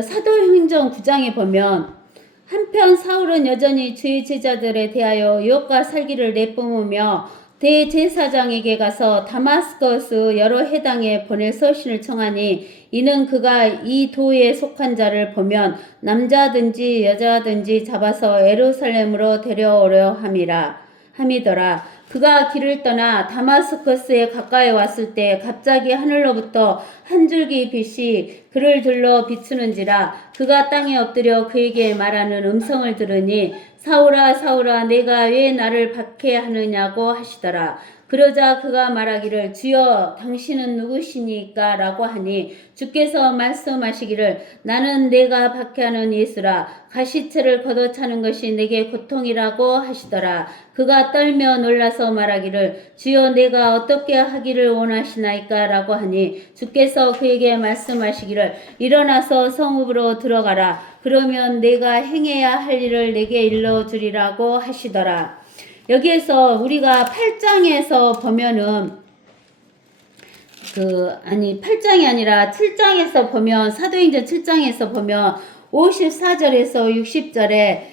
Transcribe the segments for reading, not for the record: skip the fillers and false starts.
사도행전 9장에 보면 한편 사울은 여전히 주의 제자들에 대하여 유혹과 살기를 내뿜으며 대제사장에게 가서 다마스커스 여러 해당에 보낼 서신을 청하니 이는 그가 이 도에 속한 자를 보면 남자든지 여자든지 잡아서 예루살렘으로 데려오려 함이더라. 그가 길을 떠나 다마스커스에 가까이 왔을 때 갑자기 하늘로부터 한 줄기 빛이 그를 둘러 비추는지라. 그가 땅에 엎드려 그에게 말하는 음성을 들으니 사울아 사울아 내가 왜 나를 박해하느냐고 하시더라. 그러자 그가 말하기를 주여 당신은 누구시니까 라고 하니 주께서 말씀하시기를 나는 내가 박해하는 예수라. 가시체를 걷어차는 것이 내게 고통이라고 하시더라. 그가 떨며 놀라서 말하기를 주여 내가 어떻게 하기를 원하시나이까 라고 하니 주께서 그에게 말씀하시기를 일어나서 성읍으로 들어가라. 그러면 내가 행해야 할 일을 내게 일러주리라고 하시더라. 여기에서 우리가 8장에서 보면은 8장이 아니라 7장에서 보면 사도행전 7장에서 보면 54절에서 60절에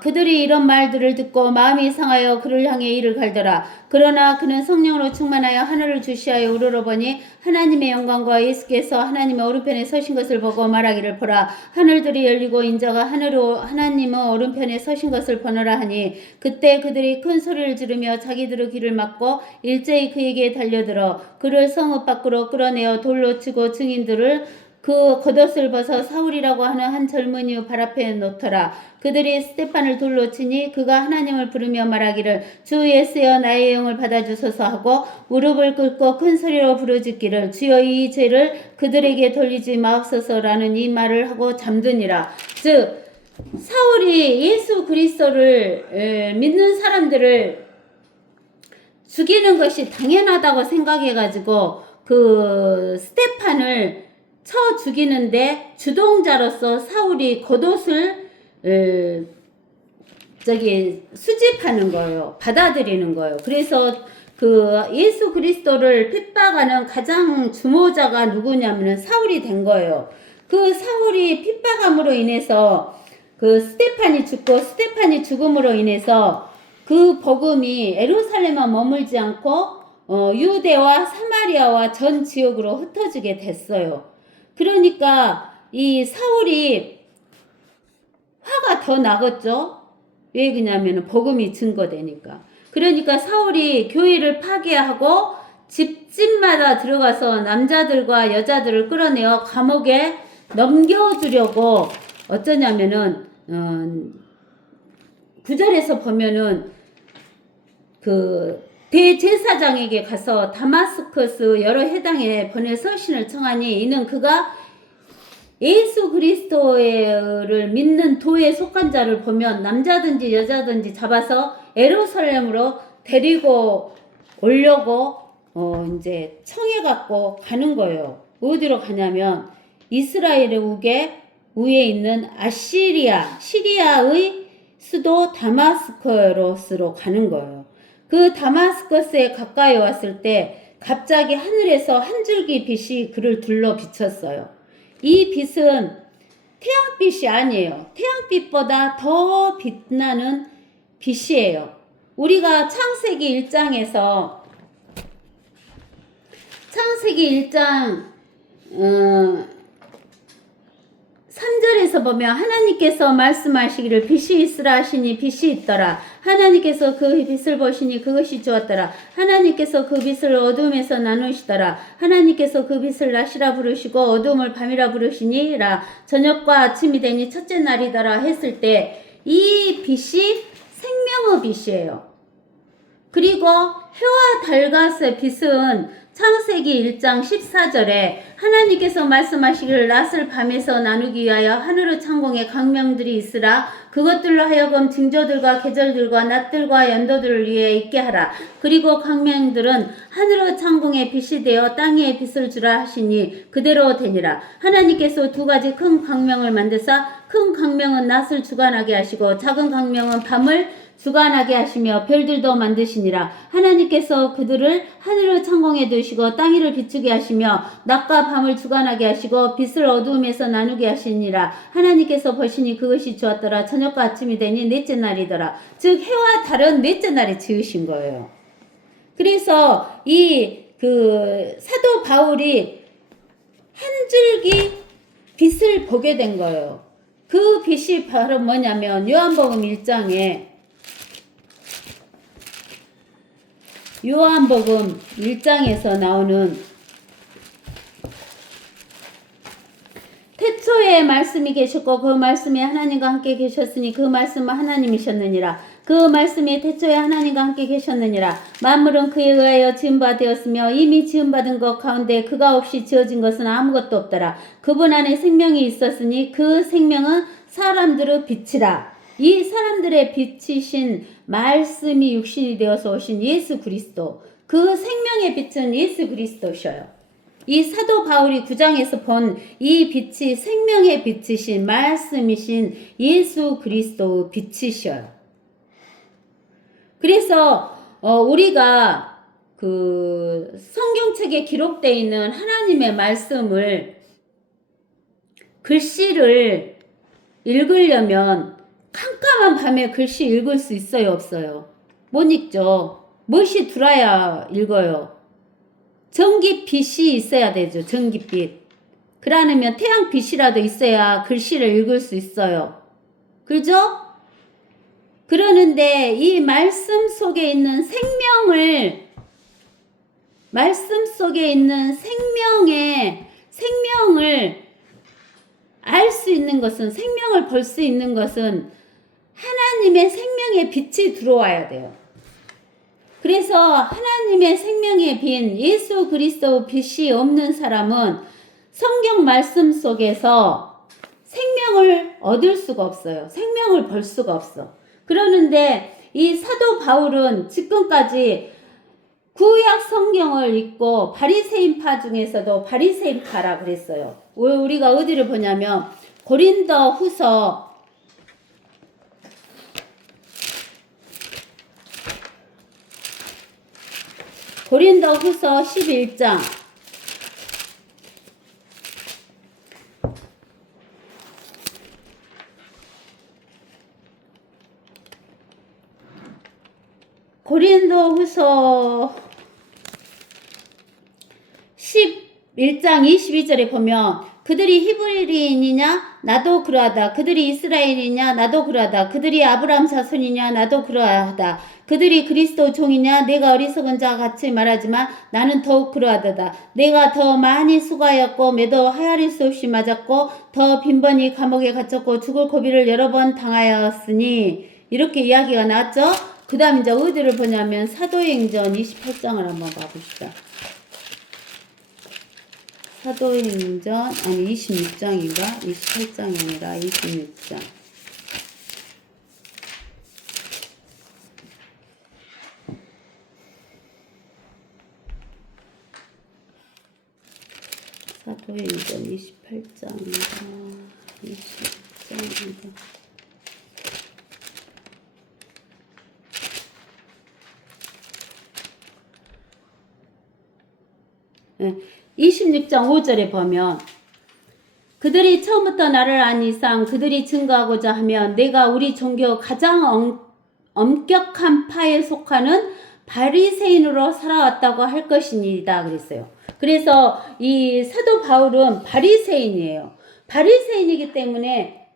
그들이 이런 말들을 듣고 마음이 상하여 그를 향해 이를 갈더라. 그러나 그는 성령으로 충만하여 하늘을 주시하여 우러러보니 하나님의 영광과 예수께서 하나님의 오른편에 서신 것을 보고 말하기를 보라 하늘들이 열리고 인자가 하나님의 오른편에 서신 것을 보노라 하니 그때 그들이 큰 소리를 지르며 자기들의 귀를 막고 일제히 그에게 달려들어 그를 성읍 밖으로 끌어내어 돌로 치고 증인들을 그 겉옷을 벗어 사울이라고 하는 한 젊은이 발 앞에 놓더라. 그들이 스테판을 돌로 치니 그가 하나님을 부르며 말하기를 주 예수여 나의 영을 받아주소서 하고 무릎을 꿇고 큰 소리로 부르짖기를 주여 이 죄를 그들에게 돌리지 마옵소서라는 이 말을 하고 잠드니라. 즉 사울이 예수 그리스도를 믿는 사람들을 죽이는 것이 당연하다고 생각해가지고 그 스테판을 쳐 죽이는데 주동자로서 사울이 겉옷을 수집하는 거예요. 받아들이는 거예요. 그래서 그 예수 그리스도를 핍박하는 가장 주모자가 누구냐면 사울이 된 거예요. 그 사울이 핍박함으로 인해서 그 스테판이 죽고 스테판이 죽음으로 인해서 그 복음이 예루살렘에 머물지 않고 유대와 사마리아와 전 지역으로 흩어지게 됐어요. 그러니까 이 사울이 화가 더 나겠죠. 왜 그러냐면 복음이 증거되니까. 그러니까 사울이 교회를 파괴하고 집집마다 들어가서 남자들과 여자들을 끌어내어 감옥에 넘겨주려고 어쩌냐면은 9절에서 보면은 그 대제사장에게 가서 다마스커스 여러 해당에 보낼 서신을 청하니 이는 그가 예수 그리스도를 믿는 도에 속한 자를 보면 남자든지 여자든지 잡아서 예루살렘으로 데리고 오려고 이제 청해갖고 가는 거예요. 어디로 가냐면 이스라엘의 우에 있는 시리아의 수도 다마스커스로 가는 거예요. 그 다마스커스에 가까이 왔을 때 갑자기 하늘에서 한 줄기 빛이 그를 둘러 비쳤어요. 이 빛은 태양빛이 아니에요. 태양빛보다 더 빛나는 빛이에요. 우리가 창세기 1장 3절에서 보면 하나님께서 말씀하시기를 빛이 있으라 하시니 빛이 있더라. 하나님께서 그 빛을 보시니 그것이 좋았더라. 하나님께서 그 빛을 어둠에서 나누시더라. 하나님께서 그 빛을 낮이라 부르시고 어둠을 밤이라 부르시니라. 저녁과 아침이 되니 첫째 날이더라 했을 때 이 빛이 생명의 빛이에요. 그리고 해와 달갓의 빛은 창세기 1장 14절에 하나님께서 말씀하시기를 낮을 밤에서 나누기 위하여 하늘의 창공에 광명들이 있으라 그것들로 하여금 징조들과 계절들과 낮들과 연도들을 위해 있게 하라. 그리고 광명들은 하늘의 창공에 빛이 되어 땅 위에 빛을 주라 하시니 그대로 되니라. 하나님께서 두 가지 큰 광명을 만드사 큰 광명은 낮을 주관하게 하시고 작은 광명은 밤을 주관하게 하시며 별들도 만드시니라. 하나님께서 그들을 하늘의 창공에 두시고 땅 위를 비추게 하시며 낮과 밤을 주관하게 하시고 빛을 어두움에서 나누게 하시니라. 하나님께서 보시니 그것이 좋았더라. 저녁과 아침이 되니 넷째 날이더라. 즉 해와 달은 넷째 날에 지으신 거예요. 그래서 이 사도 바울이 한 줄기 빛을 보게 된 거예요. 그 빛이 바로 뭐냐면 요한복음 1장에서 나오는 태초에 말씀이 계셨고 그 말씀이 하나님과 함께 계셨으니 그 말씀은 하나님이셨느니라. 그 말씀이 태초에 하나님과 함께 계셨느니라. 만물은 그에 의하여 지음바 되었으며 이미 지음받은 것 가운데 그가 없이 지어진 것은 아무것도 없더라. 그분 안에 생명이 있었으니 그 생명은 사람들의 빛이라. 이 사람들의 빛이신 말씀이 육신이 되어서 오신 예수 그리스도. 그 생명의 빛은 예수 그리스도셔요. 이 사도 바울이 9장에서 본 이 빛이 생명의 빛이신 말씀이신 예수 그리스도의 빛이셔요. 그래서 우리가 성경책에 기록되어 있는 하나님의 말씀을 글씨를 읽으려면 깜깜한 밤에 글씨 읽을 수 있어요, 없어요? 못 읽죠. 무엇이 들어야 읽어요? 전기빛이 있어야 되죠. 전기빛. 그러면 태양빛이라도 있어야 글씨를 읽을 수 있어요. 그죠? 그러는데 이 말씀 속에 있는 생명을 알 수 있는 것은, 생명을 볼 수 있는 것은 하나님의 생명의 빛이 들어와야 돼요. 그래서 하나님의 생명의 빛, 예수 그리스도 빛이 없는 사람은 성경 말씀 속에서 생명을 얻을 수가 없어요. 생명을 볼 수가 없어. 그러는데 이 사도 바울은 지금까지 구약 성경을 읽고 바리새인파 중에서도 바리새인파라 그랬어요. 왜 우리가 어디를 보냐면 고린도후서 11장 고린도후서 11장 22절에 보면 그들이 히브리인이냐 나도 그러하다. 그들이 이스라엘이냐 나도 그러하다. 그들이 아브라함 자손이냐 나도 그러하다. 그들이 그리스도 종이냐 내가 어리석은 자와 같이 말하지만 나는 더욱 그러하다. 내가 더 많이 수고하였고 매도 헤아릴 수 없이 맞았고 더 빈번히 감옥에 갇혔고 죽을 고비를 여러 번 당하였으니 이렇게 이야기가 나왔죠. 그 다음 이제 어디를 보냐면 사도행전 28장을 한번 봐봅시다. 사도행전 아니 26장인가? 28장이 아니라 26장. 사도행전 28장인가? 26장인가? 네. 26장 5절에 보면 그들이 처음부터 나를 안 이상 그들이 증거하고자 하면 내가 우리 종교 가장 엄격한 파에 속하는 바리새인으로 살아왔다고 할 것이니이다 그랬어요. 그래서 이 사도 바울은 바리새인이에요. 바리새인이기 때문에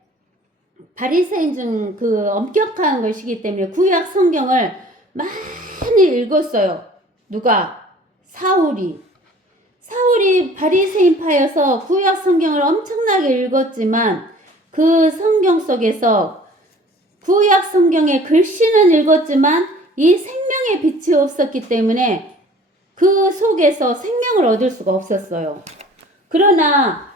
바리새인 중 그 엄격한 것이기 때문에 구약 성경을 많이 읽었어요. 누가? 사울이 바리새인파여서 구약 성경을 엄청나게 읽었지만 그 성경 속에서 구약 성경의 글씨는 읽었지만 이 생명의 빛이 없었기 때문에 그 속에서 생명을 얻을 수가 없었어요. 그러나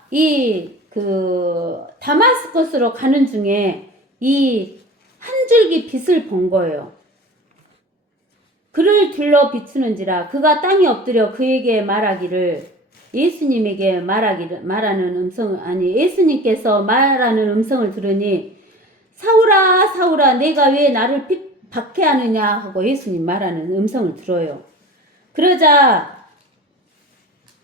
다마스커스로 가는 중에 이 한 줄기 빛을 본 거예요. 그를 둘러 비추는지라 그가 땅에 엎드려 그에게 말하기를 예수님에게 말하는 음성 아니 예수님께서 말하는 음성을 들으니 사울아 사울아 내가 왜 나를 박해하느냐 하고 예수님 말하는 음성을 들어요. 그러자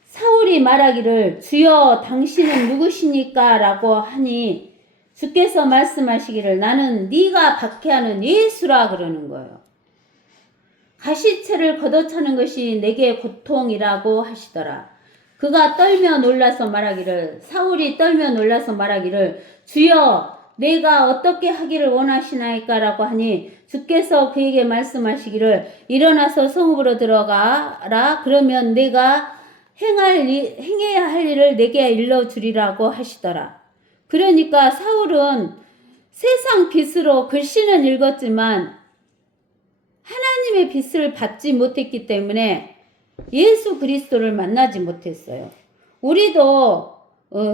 사울이 말하기를 주여 당신은 누구시니까 라고 하니 주께서 말씀하시기를 나는 네가 박해하는 예수라 그러는 거예요. 가시채를 걷어차는 것이 내게 고통이라고 하시더라. 그가 떨며 놀라서 말하기를 사울이 떨며 놀라서 말하기를 주여 내가 어떻게 하기를 원하시나이까 라고 하니 주께서 그에게 말씀하시기를 일어나서 성읍으로 들어가라. 그러면 내가 행해야 할 일을 내게 일러주리라고 하시더라. 그러니까 사울은 세상 빛으로 글씨는 읽었지만 하나님의 빛을 받지 못했기 때문에 예수 그리스도를 만나지 못했어요. 우리도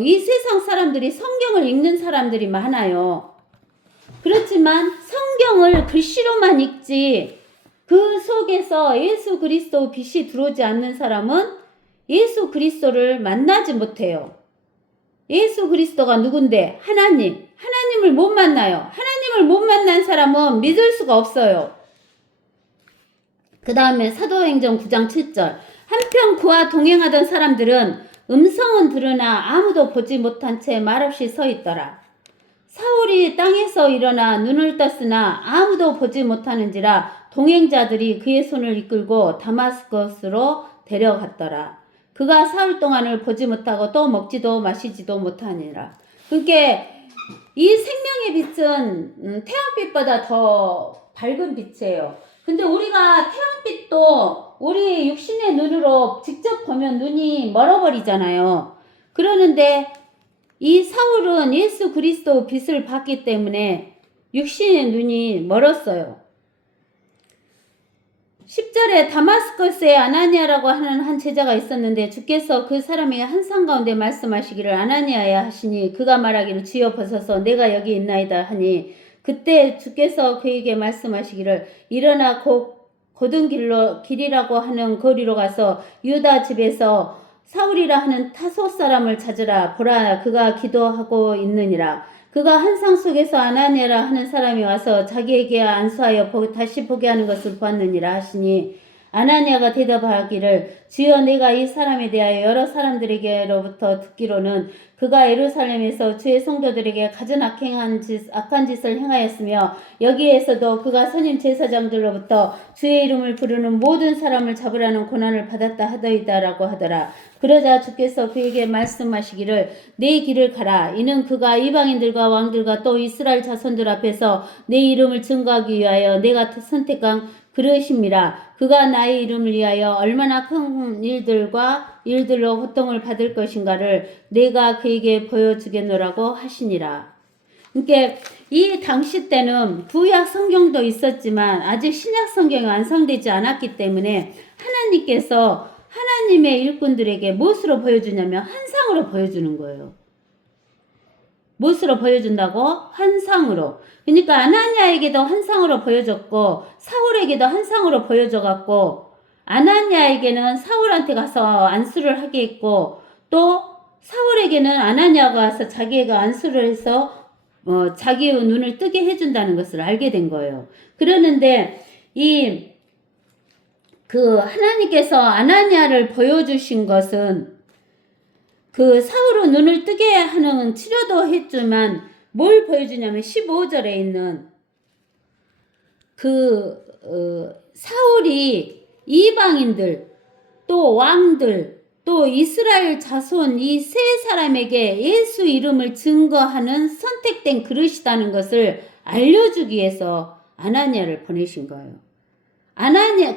이 세상 사람들이 성경을 읽는 사람들이 많아요. 그렇지만 성경을 글씨로만 읽지 그 속에서 예수 그리스도 빛이 들어오지 않는 사람은 예수 그리스도를 만나지 못해요. 예수 그리스도가 누군데? 하나님을 못 만나요. 하나님을 못 만난 사람은 믿을 수가 없어요. 그 다음에 사도행전 9장 7절 한편 그와 동행하던 사람들은 음성은 들으나 아무도 보지 못한 채 말없이 서 있더라. 사울이 땅에서 일어나 눈을 떴으나 아무도 보지 못하는지라 동행자들이 그의 손을 이끌고 다마스커스로 데려갔더라. 그가 사흘 동안을 보지 못하고 또 먹지도 마시지도 못하니라. 그러니까 이 생명의 빛은 태양빛보다 더 밝은 빛이에요. 근데 우리가 태양빛도 우리 육신의 눈으로 직접 보면 눈이 멀어버리잖아요. 그러는데 이 사울은 예수 그리스도 빛을 봤기 때문에 육신의 눈이 멀었어요. 10절에 다마스커스에 아나니아라고 하는 한 제자가 있었는데 주께서 그 사람에게 한상 가운데 말씀하시기를 아나니아야 하시니 그가 말하기를 주여 보소서 내가 여기 있나이다 하니 그때 주께서 그에게 말씀하시기를 일어나 곧은 길이라고 하는 거리로 가서 유다 집에서 사울이라 하는 타소 사람을 찾으라. 보라 그가 기도하고 있느니라. 그가 한상 속에서 아나니아라 하는 사람이 와서 자기에게 안수하여 다시 보게 하는 것을 보았느니라 하시니 아나니아가 대답하기를 주여 내가 이 사람에 대하여 여러 사람들에게로부터 듣기로는 그가 예루살렘에서 주의 성도들에게 가진 악한 짓을 행하였으며 여기에서도 그가 선임 제사장들로부터 주의 이름을 부르는 모든 사람을 잡으라는 고난을 받았다 하더이다라고 하더라. 그러자 주께서 그에게 말씀하시기를 내 길을 가라. 이는 그가 이방인들과 왕들과 또 이스라엘 자손들 앞에서 내 이름을 증거하기 위하여 내가 선택한 그러심이라. 그가 나의 이름을 위하여 얼마나 큰 일들로 고통을 받을 것인가를 내가 그에게 보여주겠노라고 하시니라. 그러니까 이 당시 때는 구약 성경도 있었지만 아직 신약 성경이 완성되지 않았기 때문에 하나님께서 하나님의 일꾼들에게 무엇으로 보여주냐면 환상으로 보여주는 거예요. 무엇으로 보여준다고? 환상으로. 그러니까 아나니아에게도 환상으로 보여줬고 사울에게도 환상으로 보여줘갖고 아나니아에게는 사울한테 가서 안수를 하게 했고 또 사울에게는 아나니아가 가서 자기가 안수를 해서 자기의 눈을 뜨게 해준다는 것을 알게 된 거예요. 그러는데 하나님께서 아나니아를 보여주신 것은 그 사울은 눈을 뜨게 하는 치료도 했지만 뭘 보여주냐면 15절에 있는 사울이 이방인들 또 왕들 또 이스라엘 자손 이 세 사람에게 예수 이름을 증거하는 선택된 그릇이라는 것을 알려주기 위해서 아나니아를 보내신 거예요.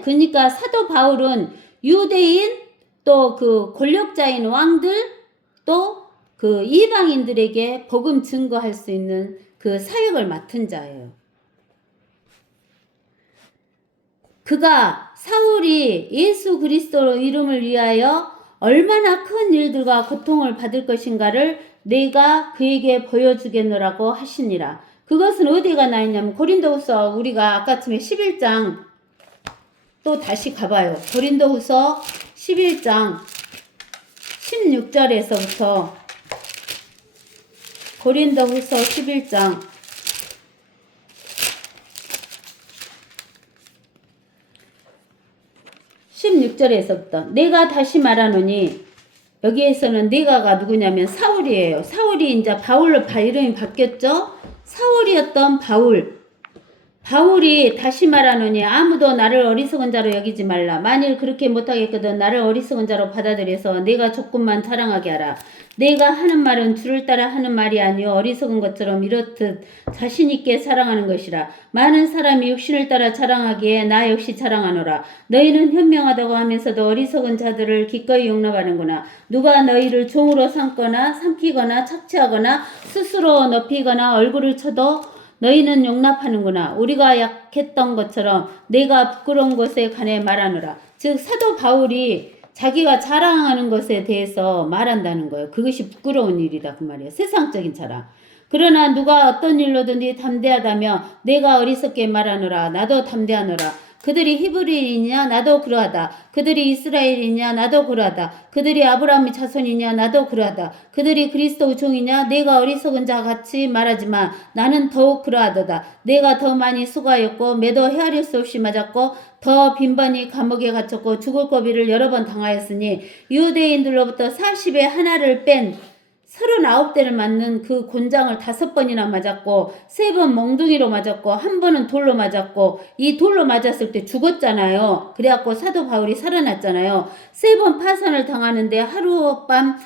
그러니까 사도 바울은 유대인 또 그 권력자인 왕들 또 그 이방인들에게 복음 증거할 수 있는 그 사역을 맡은 자예요. 사울이 예수 그리스도 이름을 위하여 얼마나 큰 일들과 고통을 받을 것인가를 내가 그에게 보여주겠노라고 하시니라. 그것은 어디가 나 있냐면 고린도후서 우리가 아까쯤에 11장 또 다시 가봐요. 고린도후서 11장 16절에서부터 고린도후서 11장 16절에서부터 내가 다시 말하노니 여기에서는 네가가 누구냐면 사울이에요. 사울이 이제 바울로 이름이 바뀌었죠. 사울이었던 바울이 다시 말하노니 아무도 나를 어리석은 자로 여기지 말라. 만일 그렇게 못하겠거든 나를 어리석은 자로 받아들여서 내가 조금만 자랑하게 하라. 내가 하는 말은 주를 따라 하는 말이 아니요 어리석은 것처럼 이렇듯 자신 있게 사랑하는 것이라. 많은 사람이 육신을 따라 자랑하기에 나 역시 자랑하노라. 너희는 현명하다고 하면서도 어리석은 자들을 기꺼이 용납하는구나. 누가 너희를 종으로 삼키거나 착취하거나 스스로 높이거나 얼굴을 쳐도 너희는 용납하는구나. 우리가 약했던 것처럼 내가 부끄러운 것에 관해 말하노라. 즉 사도 바울이 자기가 자랑하는 것에 대해서 말한다는 거예요. 그것이 부끄러운 일이다 그 말이에요. 세상적인 자랑. 그러나 누가 어떤 일로든지 담대하다며 내가 어리석게 말하노라. 나도 담대하노라. 그들이 히브리인이냐 나도 그러하다. 그들이 이스라엘이냐 나도 그러하다. 그들이 아브라함의 자손이냐 나도 그러하다. 그들이 그리스도 종이냐 내가 어리석은 자 같이 말하지만 나는 더욱 그러하도다. 내가 더 많이 수고하였고 매도 헤아릴 수 없이 맞았고 더 빈번히 감옥에 갇혔고 죽을 고비를 여러 번 당하였으니 유대인들로부터 40의 하나를 뺀 39대를 맞는 그 곤장을 5번이나 맞았고 3번 멍둥이로 맞았고 1번은 돌로 맞았고 이 돌로 맞았을 때 죽었잖아요. 그래갖고 사도 바울이 살아났잖아요. 3번 파선을 당하는데 하룻밤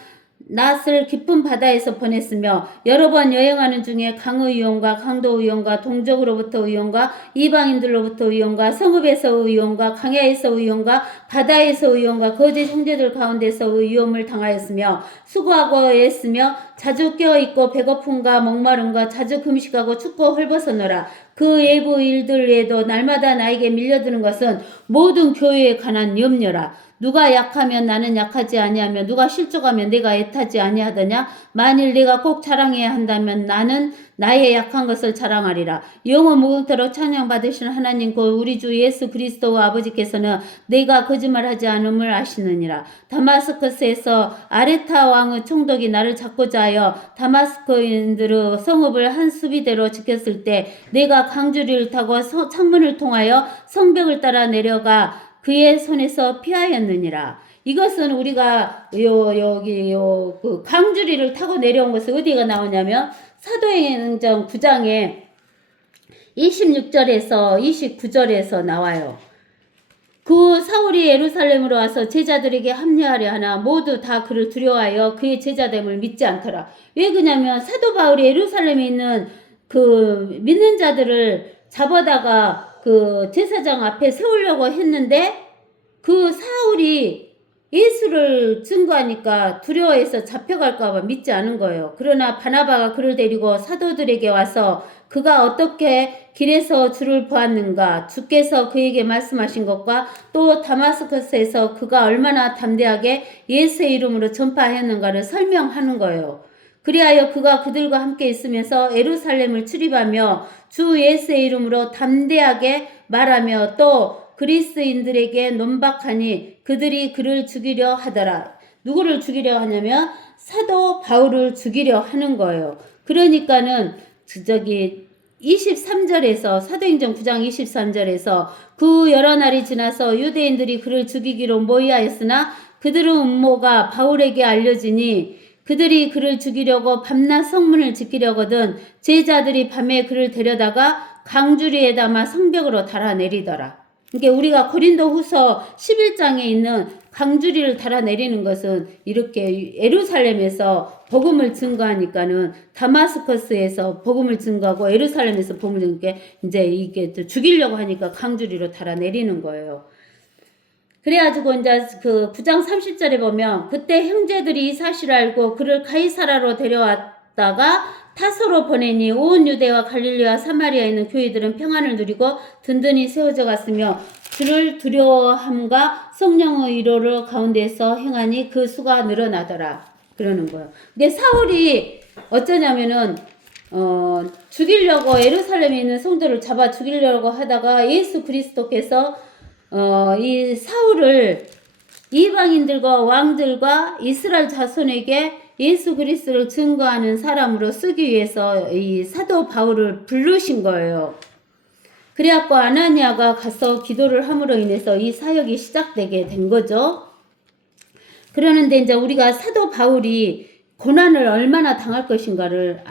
낫을 깊은 바다에서 보냈으며 여러 번 여행하는 중에 강의 위험과 강도 위험과 동족으로부터 위험과 이방인들로부터 위험과 성읍에서 위험과 강야에서 위험과 바다에서 위험과 거짓 형제들 가운데서 위험을 당하였으며 수고하고 애쓰며 자주 깨어있고 배고픔과 목마름과 자주 금식하고 춥고 헐벗어노라. 그 외부 일들 외에도 날마다 나에게 밀려드는 것은 모든 교회에 관한 염려라. 누가 약하면 나는 약하지 아니하며 누가 실족하면 내가 애타지 아니하더냐. 만일 내가 꼭 자랑해야 한다면 나는 나의 약한 것을 자랑하리라. 영원 무궁토록 찬양받으시는 하나님 곧 우리 주 예수 그리스도와 아버지께서는 내가 거짓말하지 않음을 아시느니라. 다마스커스에서 아레타 왕의 총독이 나를 잡고자 하여 다마스커인들의 성읍을 한 수비대로 지켰을 때 내가 강주리를 타고 창문을 통하여 성벽을 따라 내려가 그의 손에서 피하였느니라. 이것은 우리가 그 강주리를 타고 내려온 것은 어디가 나오냐면 사도행전 9장에 26절에서 29절에서 나와요. 그 사울이 예루살렘으로 와서 제자들에게 합류하려 하나 모두 다 그를 두려워하여 그의 제자됨을 믿지 않더라. 왜 그러냐면 사도 바울이 예루살렘에 있는 그 믿는 자들을 잡아다가 그 제사장 앞에 세우려고 했는데 그 사울이 예수를 증거하니까 두려워해서 잡혀갈까봐 믿지 않은 거예요. 그러나 바나바가 그를 데리고 사도들에게 와서 그가 어떻게 길에서 주를 보았는가, 주께서 그에게 말씀하신 것과 또 다마스커스에서 그가 얼마나 담대하게 예수의 이름으로 전파하였는가를 설명하는 거예요. 그리하여 그가 그들과 함께 있으면서 예루살렘을 출입하며 주 예수의 이름으로 담대하게 말하며 또 그리스인들에게 논박하니 그들이 그를 죽이려 하더라. 누구를 죽이려 하냐면 사도 바울을 죽이려 하는 거예요. 그러니까는 23절에서 사도행전 9장 23절에서 그 여러 날이 지나서 유대인들이 그를 죽이기로 모의하였으나 그들의 음모가 바울에게 알려지니 그들이 그를 죽이려고 밤낮 성문을 지키려거든 제자들이 밤에 그를 데려다가 강주리에 담아 성벽으로 달아내리더라. 그러니까 우리가 고린도후서 11장에 있는 강주리를 달아내리는 것은 이렇게 예루살렘에서 복음을 증거하니까는 다마스커스에서 복음을 증거하고 예루살렘에서 복음을 증거하니까 이제 이게 죽이려고 하니까 강주리로 달아내리는 거예요. 그래가지고 이제 그 9장 30절에 보면 그때 형제들이 이 사실을 알고 그를 가이사라로 데려왔다가 타소로 보내니 온 유대와 갈릴리와 사마리아에 있는 교회들은 평안을 누리고 든든히 세워져 갔으며 주를 두려워함과 성령의 위로를 가운데서 행하니 그 수가 늘어나더라. 그러는 거예요. 근데 사울이 어쩌냐면은 죽이려고 예루살렘에 있는 성도를 잡아 죽이려고 하다가 예수 그리스도께서 이 사울을 이방인들과 왕들과 이스라엘 자손에게 예수 그리스도를 증거하는 사람으로 쓰기 위해서 이 사도 바울을 부르신 거예요. 그래갖고 아나니아가 가서 기도를 함으로 인해서 이 사역이 시작되게 된 거죠. 그러는데 이제 우리가 사도 바울이 고난을 얼마나 당할 것인가를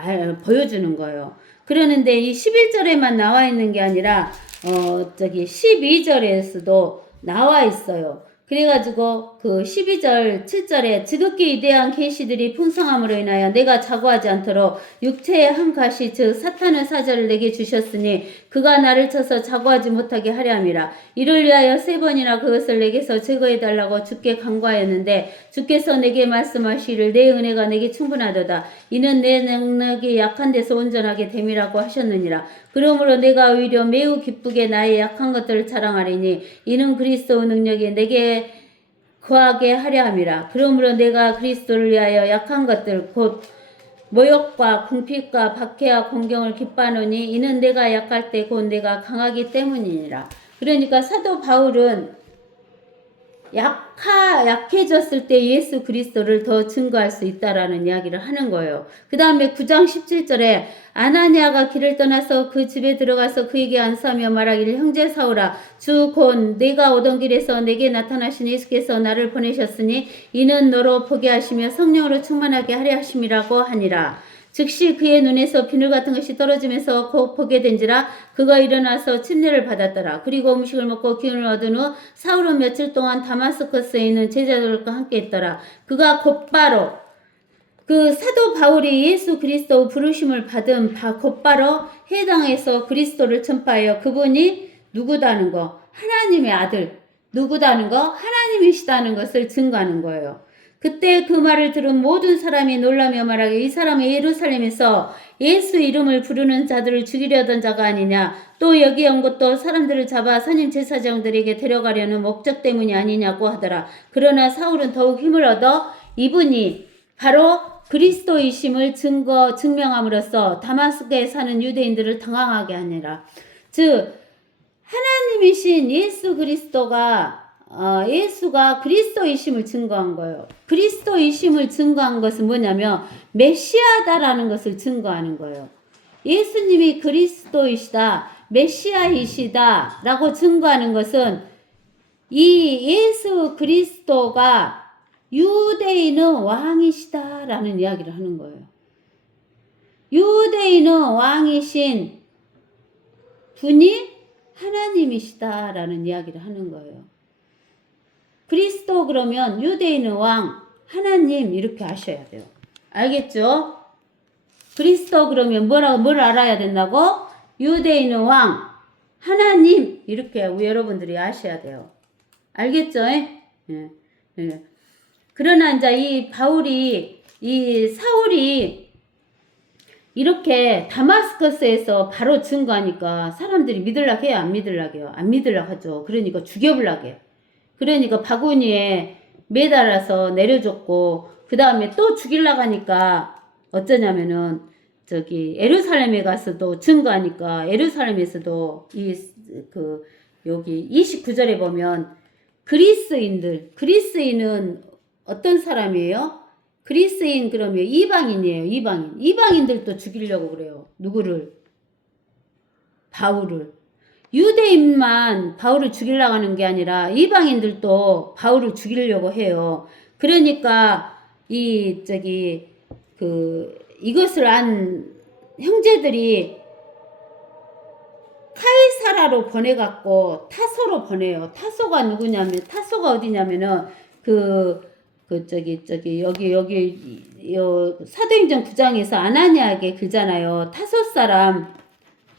보여주는 거예요. 그러는데 이 11절에만 나와 있는 게 아니라 12절에서도 나와 있어요. 그래가지고 그 12절 7절에 지극히 위대한 계시들이 풍성함으로 인하여 내가 자고하지 않도록 육체의 한 가시 즉 사탄의 사자를 내게 주셨으니 그가 나를 쳐서 자고하지 못하게 하려 함이라. 이를 위하여 3번이나 그것을 내게서 제거해달라고 주께 간구하였는데 주께서 내게 말씀하시기를 내 은혜가 내게 충분하도다. 이는 내 능력이 약한 데서 온전하게 됨이라고 하셨느니라. 그러므로 내가 오히려 매우 기쁘게 나의 약한 것들을 자랑하리니 이는 그리스도의 능력이 내게 거하게 하려 함이라. 그러므로 내가 그리스도를 위하여 약한 것들 곧 모욕과 궁핍과 박해와 공경을 기뻐하노니 이는 내가 약할 때 곧 내가 강하기 때문이니라. 그러니까 사도 바울은 약해졌을 때 예수 그리스도를 더 증거할 수 있다라는 이야기를 하는 거예요. 그 다음에 9장 17절에 아나니아가 길을 떠나서 그 집에 들어가서 그에게 안수하며 말하기를 형제 사울아 주 곧 내가 오던 길에서 내게 나타나신 예수께서 나를 보내셨으니 이는 너로 보게 하시며 성령으로 충만하게 하려 하심이라고 하니라. 즉시 그의 눈에서 비늘 같은 것이 떨어지면서 곧 보게 된지라 그가 일어나서 침례를 받았더라. 그리고 음식을 먹고 기운을 얻은 후 사울은 며칠 동안 다마스커스에 있는 제자들과 함께 있더라. 그가 곧바로 그 사도 바울이 예수 그리스도 부르심을 받은 곧바로 해당에서 그리스도를 전파하여 그분이 누구다는 거, 하나님의 아들, 누구다는 거, 하나님이시다는 것을 증거하는 거예요. 그때 그 말을 들은 모든 사람이 놀라며 말하기를 이 사람은 예루살렘에서 예수 이름을 부르는 자들을 죽이려던 자가 아니냐. 또 여기에 온 것도 사람들을 잡아 선임 제사장들에게 데려가려는 목적 때문이 아니냐고 하더라. 그러나 사울은 더욱 힘을 얻어 이분이 바로 그리스도이심을 증명함으로써 다마스크에 사는 유대인들을 당황하게 하니라. 즉 하나님이신 예수 그리스도가 예수가 그리스도이심을 증거한 거예요. 그리스도이심을 증거한 것은 뭐냐면 메시아다라는 것을 증거하는 거예요. 예수님이 그리스도이시다, 메시아이시다 라고 증거하는 것은 이 예수 그리스도가 유대인의 왕이시다 라는 이야기를 하는 거예요. 유대인의 왕이신 분이 하나님이시다 라는 이야기를 하는 거예요. 그리스도 그러면 유대인의 왕, 하나님 이렇게 아셔야 돼요. 알겠죠? 그리스도 그러면 뭘 알아야 된다고? 유대인의 왕, 하나님 이렇게 여러분들이 아셔야 돼요. 알겠죠? 예. 예. 그러나 이제 이 사울이 이렇게 다마스커스에서 바로 증거하니까 사람들이 믿으려고 해요? 안 믿으려고 해요? 안 믿으려고 하죠. 그러니까 죽여보려고 해요. 그러니까 바구니에 매달아서 내려줬고 그 다음에 또 죽이려고 하니까 어쩌냐면은 예루살렘에 가서도 증거하니까 예루살렘에서도 여기 29절에 보면 그리스인은 어떤 사람이에요? 그리스인 그러면 이방인이에요. 이방인들도 죽이려고 그래요. 누구를? 바울을. 유대인만 바울을 죽이려고 하는 게 아니라 이방인들도 바울을 죽이려고 해요. 그러니까 이것을 안 형제들이 카이사라로 보내갖고 타소로 보내요. 타소가 누구냐면 타소가 어디냐면은 여기 사도행전 9장에서 아나니아에게 그잖아요. 타소 사람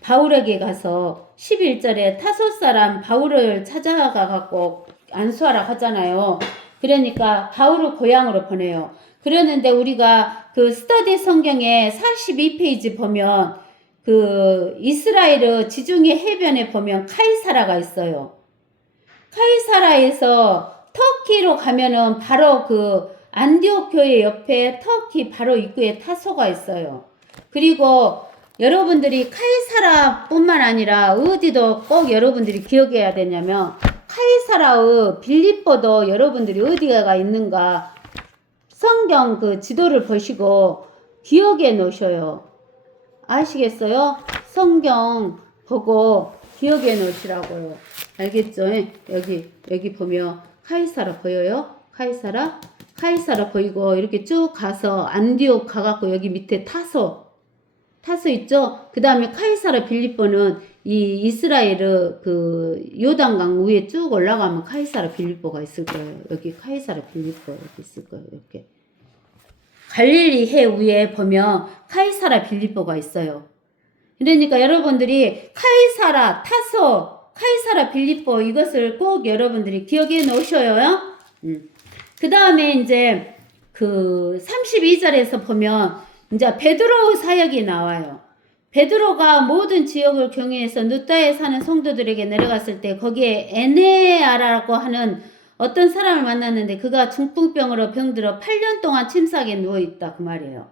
바울에게 가서 11절에 타소 사람 바울을 찾아가 갖고 안수하라 하잖아요. 그러니까 바울을 고향으로 보내요. 그러는데 우리가 그 스터디 성경에 42페이지 보면 이스라엘의 지중해 해변에 보면 카이사라가 있어요. 카이사라에서 터키로 가면은 바로 안디옥 교회 옆에 터키 바로 입구에 타소가 있어요. 그리고 여러분들이 카이사라뿐만 아니라 어디도 꼭 여러분들이 기억해야 되냐면 카이사라의 빌립보도 여러분들이 어디가 있는가 성경 그 지도를 보시고 기억해 놓으셔요. 아시겠어요? 성경 보고 기억해 놓으시라고요. 알겠죠? 여기 보면 카이사라 보여요? 카이사라 보이고 이렇게 쭉 가서 안디옥 가갖고 여기 밑에 타소 있죠? 그 다음에 카이사라 빌립보는 이 이스라엘의 그 요단강 위에 쭉 올라가면 카이사라 빌립보가 있을 거예요. 여기 카이사라 빌립보 이렇게 있을 거예요. 이렇게 갈릴리 해 위에 보면 카이사라 빌립보가 있어요. 그러니까 여러분들이 카이사라 타소, 카이사라 빌립보 이것을 꼭 여러분들이 기억해 놓으셔요. 그 다음에 이제 그 32절에서 보면 이제 베드로의 사역이 나와요. 베드로가 모든 지역을 경유해서 누따에 사는 성도들에게 내려갔을 때 거기에 에네아라고 하는 어떤 사람을 만났는데 그가 중풍병으로 병들어 8년 동안 침상에 누워있다 그 말이에요.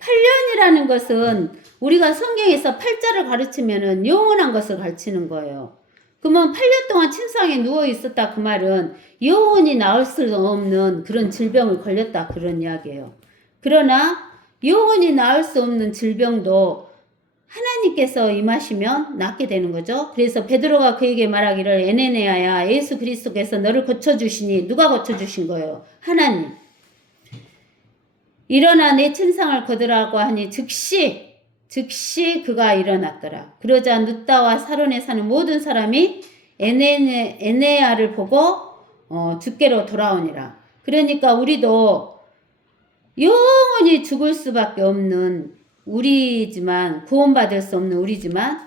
8년이라는 것은 우리가 성경에서 8자를 가르치면은 영원한 것을 가르치는 거예요. 그러면 8년 동안 침상에 누워있었다 그 말은 영원히 나을 수 없는 그런 질병을 걸렸다 그런 이야기예요. 그러나 영원히 나을 수 없는 질병도 하나님께서 임하시면 낫게 되는 거죠. 그래서 베드로가 그에게 말하기를 에네네아야 예수 그리스도께서 너를 고쳐주시니 누가 고쳐주신 거예요? 하나님. 일어나 내 침상을 거두라고 하니 즉시 그가 일어났더라. 그러자 누따와 사론에 사는 모든 사람이 에네아를 보고 주께로 돌아오니라. 그러니까 우리도 영원히 죽을 수밖에 없는 우리지만 구원받을 수 없는 우리지만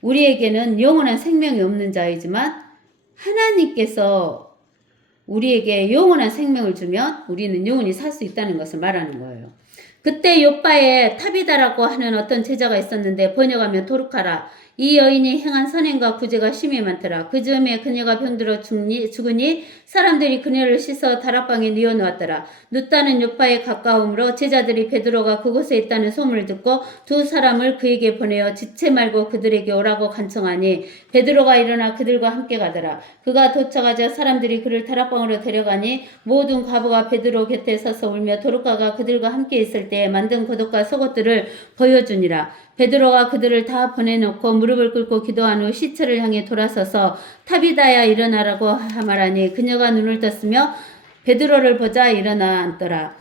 우리에게는 영원한 생명이 없는 자이지만 하나님께서 우리에게 영원한 생명을 주면 우리는 영원히 살 수 있다는 것을 말하는 거예요. 그때 요빠에 타비다라고 하는 어떤 제자가 있었는데 번역하면 도르카라. 이 여인이 행한 선행과 구제가 심히 많더라. 그 즈음에 그녀가 병들어 죽으니 사람들이 그녀를 씻어 다락방에 뉘어놓았더라. 누따는 요빠에 가까움으로 제자들이 베드로가 그곳에 있다는 소문을 듣고 두 사람을 그에게 보내어 지체 말고 그들에게 오라고 간청하니 베드로가 일어나 그들과 함께 가더라. 그가 도착하자 사람들이 그를 다락방으로 데려가니 모든 과부가 베드로 곁에 서서 울며 도르카가 그들과 함께 있을 때 만든 겉옷과 속옷들을 보여주니라. 베드로가 그들을 다 보내놓고 무릎을 꿇고 기도한 후 시체를 향해 돌아서서 타비다야 일어나라고 말하니 그녀가 눈을 떴으며 베드로를 보자 일어나 앉더라.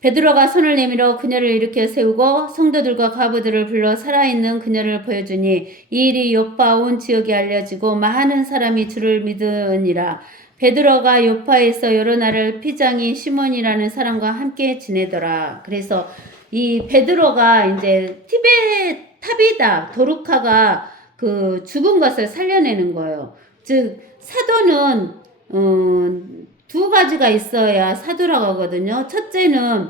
베드로가 손을 내밀어 그녀를 일으켜 세우고 성도들과 과부들을 불러 살아있는 그녀를 보여주니 이 일이 요파 온 지역에 알려지고 많은 사람이 주를 믿으니라. 베드로가 요파에서 여러 날을 피장이 시몬이라는 사람과 함께 지내더라. 그래서 이 베드로가 이제 타비다 도르카가 그 죽은 것을 살려내는 거예요. 즉 사도는 두 가지가 있어야 사도라고 하거든요. 첫째는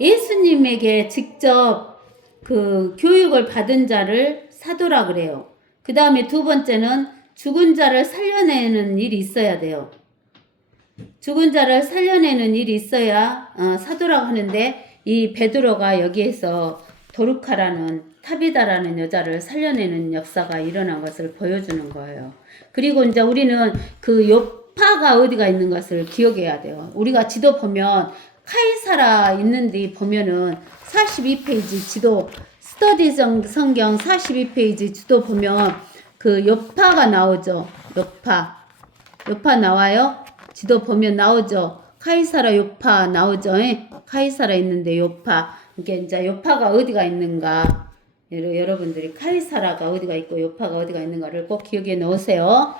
예수님에게 직접 그 교육을 받은 자를 사도라 그래요. 그 다음에 두 번째는 죽은 자를 살려내는 일이 있어야 돼요. 죽은 자를 살려내는 일이 있어야 사도라고 하는데 이 베드로가 여기에서 도르카라는 타비다라는 여자를 살려내는 역사가 일어난 것을 보여주는 거예요. 그리고 이제 우리는 그 요파가 어디가 있는 것을 기억해야 돼요. 우리가 지도 보면 카이사라 있는데 보면은 42페이지 지도 스터디 성경 42페이지 지도 보면 그 요파가 나오죠. 요파 나와요. 지도 보면 나오죠. 카이사라 요파 나오죠. 카이사라 있는데 요파. 이게 이제 요파가 어디가 있는가. 여러분들이 카이사라가 어디가 있고 요파가 어디가 있는가를 꼭 기억해 놓으세요.